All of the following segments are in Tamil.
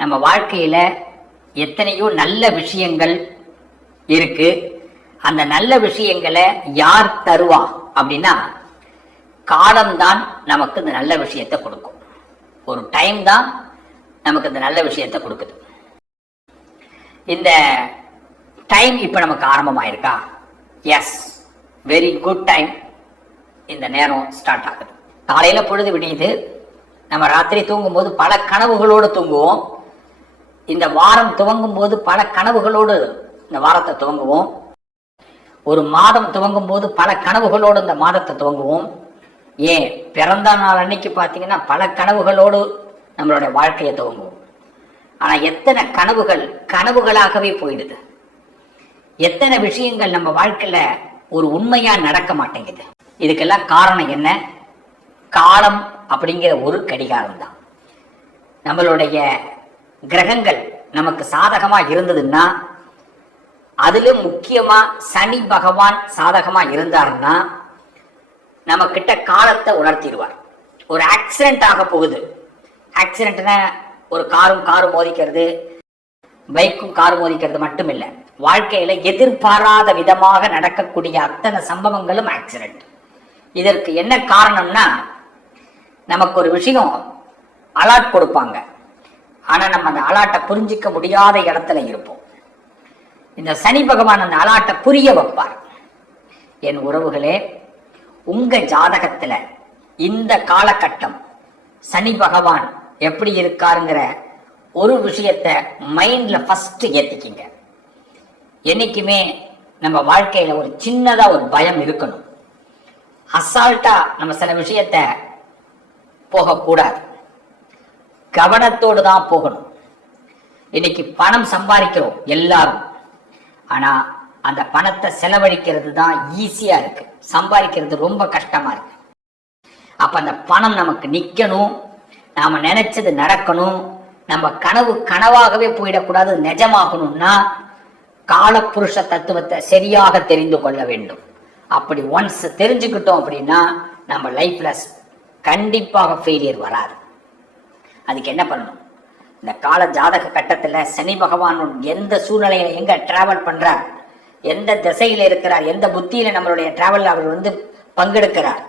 நம்ம வாழ்க்கையில எத்தனையோ நல்ல விஷயங்கள் இருக்கு. அந்த நல்ல விஷயங்களை யார் தருவா அப்படின்னா காலம்தான் நமக்கு இந்த நல்ல விஷயத்தை கொடுக்கும். ஒரு டைம் தான் நமக்கு இந்த நல்ல விஷயத்தை கொடுக்குது. இந்த டைம் இப்போ நமக்கு ஆரம்பமாயிருக்கா? எஸ் வெரி குட் டைம் இந்த நேரம் ஸ்டார்ட் ஆகுது. காலையில் பொழுது விடியுது. நம்ம ராத்திரி தூங்கும்போது பல கனவுகளோடு தூங்குவோம். இந்த வாரம் துவங்கும் போது பல கனவுகளோடு இந்த வாரத்தை துவங்குவோம். ஒரு மாதம் துவங்கும் போது பல கனவுகளோடு இந்த மாதத்தை துவங்குவோம். ஏன்? பிறந்த நாள் அன்னைக்கு பார்த்தீங்கன்னா பல கனவுகளோடு நம்மளுடைய வாழ்க்கையை துவங்குவோம். ஆனால் எத்தனை கனவுகள் கனவுகளாகவே போயிடுது. எத்தனை விஷயங்கள் நம்ம வாழ்க்கையில் ஒரு உண்மையாக நடக்க மாட்டேங்குது. இதுக்கெல்லாம் காரணம் என்ன? காலம் அப்படிங்கிற ஒரு கடிகாரம் தான். நம்மளுடைய கிரகங்கள் நமக்கு சாதகமா இருந்ததுன்னா அதுல முக்கியமா சனி பகவான் சாதகமா இருந்தாருன்னா நம்ம கிட்ட காலத்தை உணர்த்திடுவார். ஒரு ஆக்சிடென்ட் ஆக போகுது. ஆக்சிடென்ட்னா ஒரு காரும் காரும் மோதிக்கிறது பைக்கும் கார் மோதிக்கிறது மட்டும் இல்லை வாழ்க்கையில எதிர்பாராத விதமாக நடக்கக்கூடிய அத்தனை சம்பவங்களும் ஆக்சிடென்ட் இதற்கு என்ன காரணம்னா நமக்கு ஒரு விஷயம் அலாட் கொடுப்பாங்க. ஆனா நம்ம அந்த அலாட்டை புரிஞ்சிக்க முடியாத இடத்துல இருப்போம். இந்த சனி பகவான் அந்த அலாட்டை புரிய வைப்பார். என் உறவுகளே உங்க ஜாதகத்துல இந்த காலகட்டம் சனி பகவான் எப்படி இருக்காருங்கிற ஒரு விஷயத்த மைண்ட்ல ஃபர்ஸ்ட் ஏத்திக்கிங்க. என்னைக்குமே நம்ம வாழ்க்கையில ஒரு சின்னதா ஒரு பயம் இருக்கணும். அசால்ட்டா நம்ம சில விஷயத்த போகக்கூடாது. கவனத்தோடு தான் போகணும். இன்னைக்கு பணம் சம்பாதிக்கிறோம் எல்லாரும். ஆனா அந்த பணத்தை செலவழிக்கிறது தான் ஈஸியா இருக்கு. சம்பாதிக்கிறது ரொம்ப கஷ்டமா இருக்கு. அப்ப அந்த பணம் நமக்கு நிக்கணும். நாம நினைச்சது நடக்கணும். நம்ம கனவு கனவாகவே போயிடக்கூடாது நிஜமாகணும்னா காலப்புருஷ தத்துவத்தை சரியாக தெரிந்து கொள்ள வேண்டும். அப்படி ஒன்ஸ் தெரிஞ்சுக்கிட்டோம் அப்படின்னா நம்ம லைஃப்ல கண்டிப்பாக ஃபெயிலியர் வராது. அதுக்கு என்ன பண்ணணும்? இந்த கால ஜாதக கட்டத்தில் சனி பகவான் எந்த சூழ்நிலையில எங்க டிராவல் பண்றார் எந்த திசையில இருக்கிறார் எந்த புத்தியில நம்மளுடைய டிராவல் அவர் வந்து பங்கெடுக்கிறார்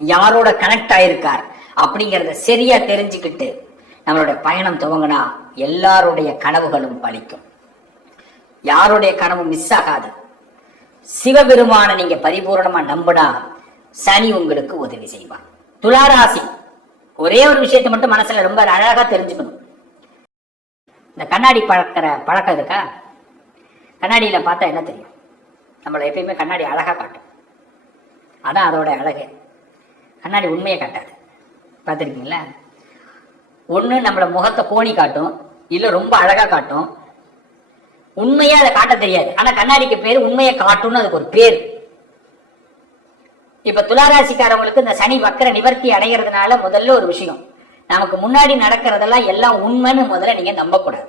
யாரோட கனெக்ட் ஆயிருக்கார் அப்படிங்கிறத சரியா தெரிஞ்சுக்கிட்டு நம்மளுடைய பயணம் துவங்கினா எல்லாருடைய கனவுகளும் பலிக்கும். யாருடைய கனவு மிஸ் ஆகாது. சிவபெருமான நீங்க பரிபூர்ணமா நம்பினா சனி உங்களுக்கு உதவி செய்வார். துளாராசி ஒரே ஒரு விஷயத்தை மட்டும் மனசுல ரொம்ப அழகா தெரிஞ்சுக்கணும். இந்த கண்ணாடி பழக்கிற பழக்கம் இருக்கா? கண்ணாடியில பார்த்தா என்ன தெரியும்? நம்மளை எப்பயுமே கண்ணாடி அழகா காட்டும். அதான் அதோட அழகு. கண்ணாடி உண்மையை காட்டாது. பார்த்துருக்கீங்களா? ஒன்று நம்மளோட முகத்தை கோணி காட்டும் இல்லை ரொம்ப அழகா காட்டும். உண்மையா அதை காட்ட தெரியாது. ஆனா கண்ணாடிக்கு பேர் உண்மையை காட்டும்னு அதுக்கு ஒரு பேர். இப்ப துளாராசிக்காரவங்களுக்கு இந்த சனி வக்கர நிவர்த்தி அடைகிறதுனால முதல்ல ஒரு விஷயம். நமக்கு முன்னாடி நடக்கிறதெல்லாம் எல்லாம் உண்மைன்னு முதல்ல நீங்க நம்பக்கூடாது.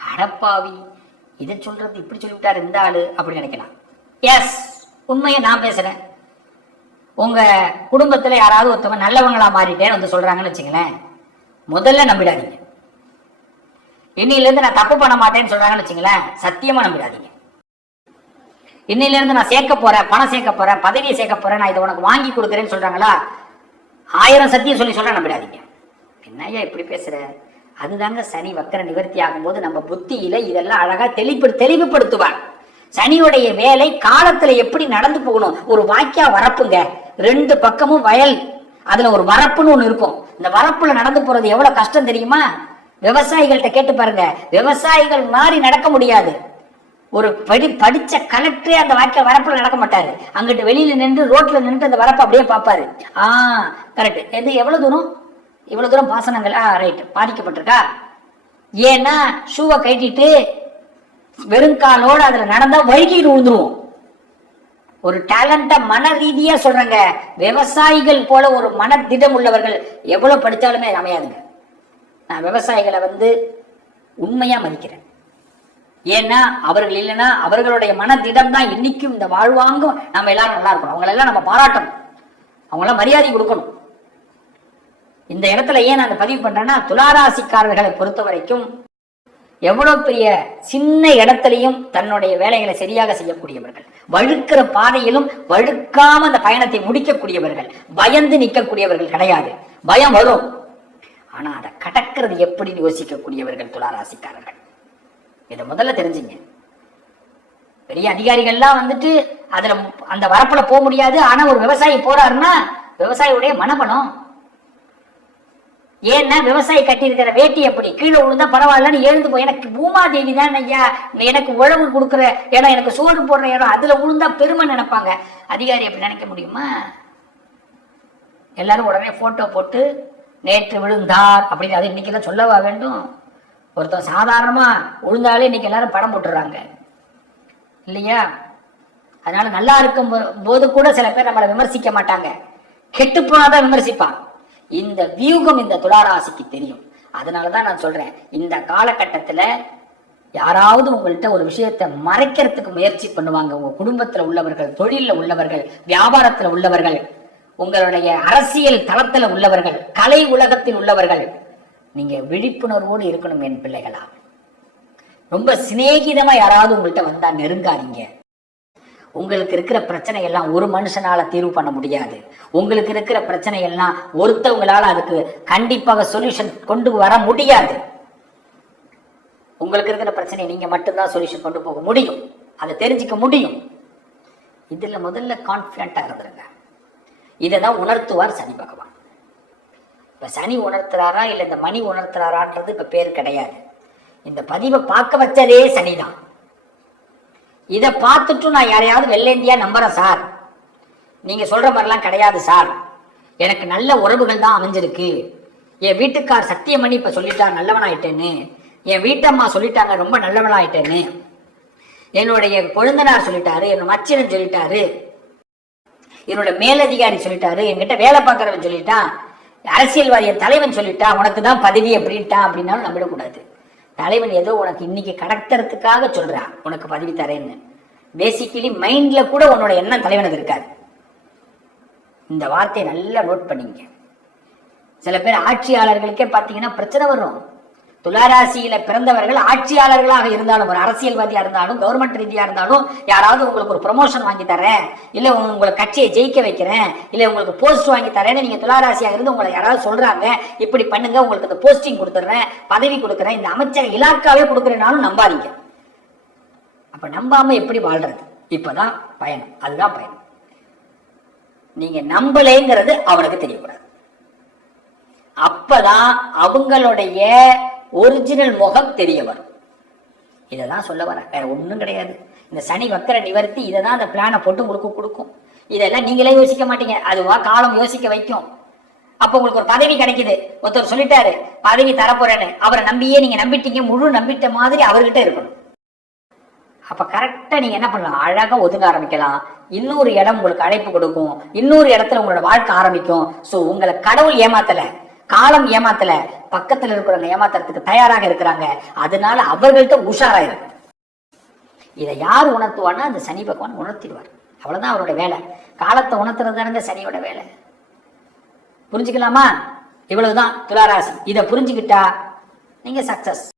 அடப்பாவி இதை சொல்றது இப்படி சொல்லிவிட்டாரு இந்த ஆளு அப்படின்னு நினைக்கலாம். எஸ் உண்மையை நான் பேசுறேன். உங்க குடும்பத்துல யாராவது ஒருத்தவங்க நல்லவங்களா மாறிட்டேன்னு வந்து சொல்றாங்கன்னு வச்சுங்களேன் முதல்ல நம்பிடாதீங்க. இன்னையில இருந்து நான் தப்பு பண்ண மாட்டேன்னு சொல்றாங்கன்னு வச்சுங்களேன் சத்தியமா நம்பிடாதீங்க. இன்னையிலேருந்து நான் சேர்க்க போறேன் பணம் சேர்க்க போறேன் பதவியை சேர்க்க போறேன் நான் இதை உனக்கு வாங்கி கொடுக்குறேன்னு சொல்றாங்களா? ஆயிரம் சத்தியம் சொல்லி சொல்ல நம்பிடாதீங்க. என்னய்யா இப்படி பேசுற? அதுதாங்க சனி வக்கர நிவர்த்தி ஆகும்போது நம்ம புத்தியில இதெல்லாம் அழகா தெளிப்பு தெளிவுபடுத்துவார். சனியுடைய வேலை காலத்துல எப்படி நடந்து போகணும்? ஒரு வாக்கியா வரப்புங்க. ரெண்டு பக்கமும் வயல். அதுல ஒரு வரப்புன்னு ஒண்ணு இருக்கும். இந்த வரப்புல நடந்து போறது எவ்வளவு கஷ்டம் தெரியுமா? விவசாயிகள்கிட்ட கேட்டு பாருங்க. விவசாயிகள் மாதிரி நடக்க முடியாது. ஒரு படி படிச்ச கலெக்டரே அந்த வாக்கில் வரப்புல நடக்க மாட்டாரு. அங்கிட்டு வெளியில நின்று ரோட்ல நின்று அந்த வரப்பை அப்படியே பார்ப்பாரு. ஆ கரெக்ட் எது எவ்வளவு தூரம்? இவ்வளவு தூரம் பாசனங்கள்? ஆ ரைட் பாதிக்கப்பட்டிருக்கா? ஏன்னா ஷூவை கட்டிட்டு வெறுங்காலோடு அதுல நடந்தா வழுக்கிட்டு விழுந்துருவோம். ஒரு டேலண்டா மன ரீதியா சொல்றேங்க. விவசாயிகள் போல ஒரு மனதிடம் உள்ளவர்கள் எவ்வளவு படித்தாலுமே அமையாதுங்க. நான் விவசாயிகளை வந்து உண்மையா மதிக்கிறேன். ஏன்னா அவர்கள் இல்லைன்னா அவர்களுடைய மனதிடம் தான் இன்னைக்கும் இந்த வாழ்வாங்கும் நம்ம எல்லாரும் நல்லா இருக்கணும். அவங்களெல்லாம் நம்ம பாராட்டணும். அவங்களாம் மரியாதை கொடுக்கணும். இந்த இடத்துல ஏன் நான் பதிவு பண்றேன்னா துளாராசிக்காரர்களை பொறுத்த வரைக்கும் எவ்வளவு பெரிய சின்ன இடத்துலையும் தன்னுடைய வேலைகளை சரியாக செய்யக்கூடியவர்கள். வழுக்கிற பாதையிலும் வழுக்காம அந்த பயணத்தை முடிக்கக்கூடியவர்கள். பயந்து நிற்கக்கூடியவர்கள் கிடையாது. பயம் வரும். ஆனா அதை கடக்கிறது எப்படின்னு யோசிக்கக்கூடியவர்கள் துளாராசிக்காரர்கள்? இதை முதல்ல தெரிஞ்சுங்க. பெரிய அதிகாரிகள்லாம் வந்துட்டு அதுல அந்த வரப்புல போக முடியாது. ஆனா ஒரு விவசாயி போறாருன்னா விவசாயியுடைய மனபலம். ஏன்னா விவசாயி கட்டியிருக்கிற வேட்டி எப்படி கீழே விழுந்தா பரவாயில்லன்னு எழுந்து போய் எனக்கு பூமாதேவி தான் ஐயா எனக்கு உழவு கொடுக்குற இடம் எனக்கு சோறு போடுற இடம் அதுல விழுந்தா பெருமை நினைப்பாங்க. அதிகாரி அப்படி நினைக்க முடியுமா? எல்லாரும் உடனே போட்டோ போட்டு நேற்று விழுந்தார் அப்படின்னு அது இன்னைக்கு சொல்லவா வேண்டும்? ஒருத்தன் சாதாரணமாக விழுந்தாலே இன்னைக்கு எல்லாரும் படம் போட்டுறாங்க. இல்லையா? அதனால நல்லா இருக்கும் போ- போது கூட சில பேர் நம்மளை விமர்சிக்க மாட்டாங்க. கெட்டு போனாதான் விமர்சிப்பான். இந்த வியூகம் இந்த துளாராசிக்கு தெரியும். அதனாலதான் நான் சொல்றேன் இந்த காலகட்டத்துல யாராவது உங்கள்கிட்ட ஒரு விஷயத்தை மறைக்கிறதுக்கு முயற்சி பண்ணுவாங்க. உங்க குடும்பத்துல உள்ளவர்கள் தொழிலில் உள்ளவர்கள் வியாபாரத்துல உள்ளவர்கள் உங்களுடைய அரசியல் தளத்துல உள்ளவர்கள் கலை உலகத்தில் உள்ளவர்கள் நீங்க விழிப்புணர்வோடு இருக்கணும் என் பிள்ளைகளா. ரொம்ப சிநேகிதமா யாராவது உங்கள்கிட்ட வந்தா நெருங்காதீங்க. உங்களுக்கு இருக்கிற பிரச்சனை எல்லாம் ஒரு மனுஷனால தீர்வு பண்ண முடியாது. உங்களுக்கு இருக்கிற பிரச்சனை எல்லாம் ஒருத்தவங்களால அதுக்கு கண்டிப்பாக சொல்யூஷன் கொண்டு வர முடியாது. உங்களுக்கு இருக்கிற பிரச்சனை நீங்க மட்டும்தான் சொல்யூஷன் கொண்டு போக முடியும். அதை தெரிஞ்சுக்க முடியும். இதுல முதல்ல கான்பிடண்டா இருந்துருங்க. இதை தான் உணர்த்துவார் சனி பகவான். இப்போ சனி உணர்த்துறாரா இல்லை இந்த மணி உணர்த்துறாரான்றது இப்போ பேர் கிடையாது. இந்த பதிவை பார்க்க வச்சதே சனிதான். இதை பார்த்துட்டும் நான் யாரையாவது வெள்ளேந்தியா நம்புறேன் சார். நீங்கள் சொல்கிற மாதிரிலாம் கிடையாது சார். எனக்கு நல்ல உறவுகள் தான் அமைஞ்சிருக்கு. என் வீட்டுக்கார் சத்தியமணி இப்போ சொல்லிட்டார் நல்லவனாயிட்டேன்னு. என் வீட்டம்மா சொல்லிட்டாங்க ரொம்ப நல்லவனாயிட்டேன்னு. என்னுடைய கொழுந்தனார் சொல்லிட்டாரு என்னோட மச்சினன் சொல்லிட்டாரு. என்னோட மேலதிகாரி சொல்லிட்டாரு என்கிட்ட வேலை பார்க்குறவன் சொல்லிட்டான். அரசியல்வாதிய தலைவன் சொல்லிட்டான் உனக்கு தான் பதவி அப்படின்ட்டான் அப்படின்னாலும் நம்பிடக்கூடாது. தலைவன் ஏதோ உனக்கு இன்னைக்கு கடத்துறதுக்காக சொல்றான் உனக்கு பதவி தரேன்னு. பேசிக்கலி மைண்ட்ல கூட உன்னோட எண்ணம் தலைவனது இருக்காது. இந்த வார்த்தையை நல்லா நோட் பண்ணிங்க. சில பேர் ஆட்சியாளர்களுக்கே பார்த்தீங்கன்னா பிரச்சனை வரும். துளாராசியில பிறந்தவர்கள் ஆட்சியாளர்களாக இருந்தாலும் ஒரு அரசியல்வாதியா இருந்தாலும் கவர்மெண்ட் ரீதியா இருந்தாலும் யாராவது உங்களுக்கு ஒரு ப்ரொமோஷன் வாங்கி தரேன் இல்ல உங்களை கட்சியை ஜெயிக்க வைக்கிறேன் இல்ல உங்களுக்கு போஸ்ட் வாங்கி தரேன்னு நீங்க துளாராசியாக இருந்து உங்களை யாராவது சொல்றாங்க இப்படி பண்ணுங்க உங்களுக்கு இந்த போஸ்டிங் கொடுத்துட்றேன் பதவி கொடுக்குறேன் இந்த அமைச்சர் இலாக்காவே கொடுக்குறேனாலும் நம்பாதீங்க. அப்ப நம்பாம எப்படி வாழ்றது? இப்பதான் பயணம். அதுதான் பயணம். நீங்க நம்பலைங்கிறது அவனுக்கு தெரியக்கூடாது. அப்பதான் அவங்களுடைய ஒரிஜினல் முகம் தெரிய வரும். இதை தான் சொல்ல வரேன் வேற ஒன்றும் கிடையாது. இந்த சனி வக்கர நிவர்த்தி இதை தான் அந்த பிளானை போட்டு உங்களுக்கு கொடுக்கும். இதெல்லாம் நீங்களே யோசிக்க மாட்டீங்க. அதுவா காலம் யோசிக்க வைக்கும். அப்போ உங்களுக்கு ஒரு பதவி கிடைக்குது. ஒருத்தர் சொல்லிட்டாரு பதவி தரப்போறேன்னு. அவரை நம்பியே நீங்க நம்பிட்டீங்க. முழு நம்பிட்ட மாதிரி அவர்கிட்ட இருக்கணும். அப்ப கரெக்டா நீங்க என்ன பண்ணலாம்? அழகா ஒதுங்க ஆரம்பிக்கலாம். இன்னொரு இடம் உங்களுக்கு அழைப்பு கொடுக்கும். இன்னொரு இடத்துல உங்களோட வாழ்க்கை ஆரம்பிக்கும். சோ உங்களை கடவுள் ஏமாத்தலை. காலம் ஏமாத்தல. பக்கத்துல இருக்கிறவங்க ஏமாத்துறதுக்கு தயாராக இருக்கிறாங்க. அதனால அவர்கள்ட்ட உஷாராயிரு. இதை யார் உணர்த்துவான்னா அந்த சனி பகவான் உணர்த்திடுவார். அவ்வளவுதான் அவரோட வேலை. காலத்தை உணர்த்துறது தானுங்க சனியோட வேலை. புரிஞ்சுக்கலாமா? இவ்வளவுதான் துளாராசி. இதை புரிஞ்சுக்கிட்டா நீங்க சக்சஸ்